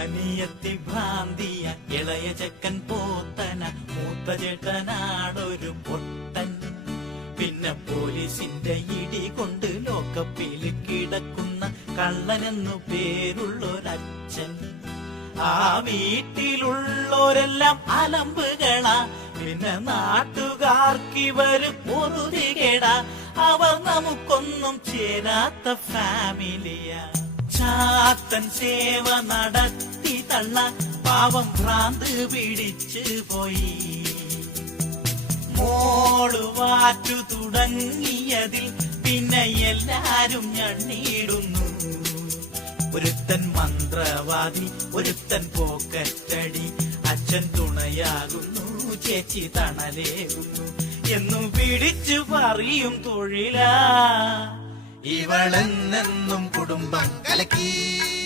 അനിയത്തി ഭ്രാന്തിയ ഇളയ ചെക്കൻ പോത്തന, മൂത്ത ചേട്ടനാടൊരു പൊട്ടൻ. പിന്നെ പോലീസിന്റെ ഇടി കൊണ്ട് ലോക്കപ്പിൽ കിടക്കുന്ന കള്ളനെന്നു പേരുള്ളൊരച്ഛൻ. ആ വീട്ടിലുള്ളോരെല്ലാം അലമ്പുകളാ, പിന്നെ നാട്ടുകാർക്കിവര് പൊറുതികേടാ. അവർ നമുക്കൊന്നും ചേരാത്ത ഫാമിലിയാ. ചാത്തൻ സേവ നടത്തി തള്ള പാവം ഭ്രാന്ത് പിടിച്ചു പോയി. മോള് വാറ്റു തുടങ്ങിയതിൽ പിന്നെ എല്ലാരും ഞണ്ണിയിടുന്നു. ഒരുത്തൻ മന്ത്രവാദി, ഒരുത്തൻ പോക്കറ്റടി, അച്ഛൻ തുണയാകുന്നു, ചേച്ചി തണലേകുന്നു എന്നു പിടിച്ചു പറയും തൊഴിലാ. ഇവളെന്നെന്നും കുടുംബം കലക്കി.